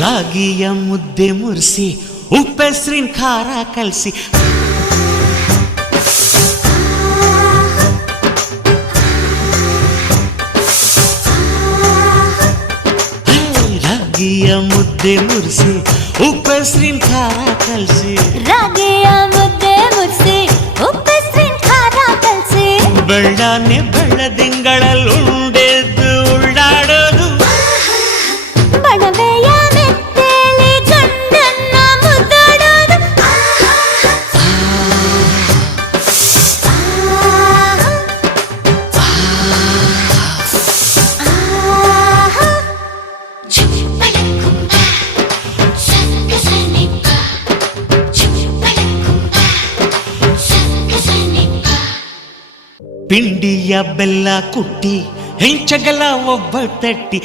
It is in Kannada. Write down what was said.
ರಾಗಿಯ ಮುದ್ದೆ ಮುರಿಸಿ ಉಪ್ಪೆಸರಿನ ಖಾರ ಕಲಸಿ ರಾಗಿಯ ಮುದ್ದೆ ಮುರಿಸಿ ಉಪ್ಪೆಸರಿನ ಖಾರ ಕಲಸಿ ರಾಗಿಯ ಮುದ್ದೆ ಮುರಿಸಿ ಉಪ್ಪೆಸರಿನ ಖಾರ ಕಲಸಿ ಬೆಳ್ಳನೆ ಬೆಳ್ಳದಿಂಗಳಲ್ಲುಂಡೆದ್ದು ಉಳ್ಳಾಡೋದು ಬಣವೆಯ ಮೆತ್ತೇಲಿ ಗಂಡನ್ನ ಮುದ್ದಾಡೋದು ಪಿಂಡಿಯ ಬೆಲ್ಲ ಕುಟ್ಟಿ ಹೆಂಚಗಲ ಒಬ್ಬ ತಟ್ಟಿ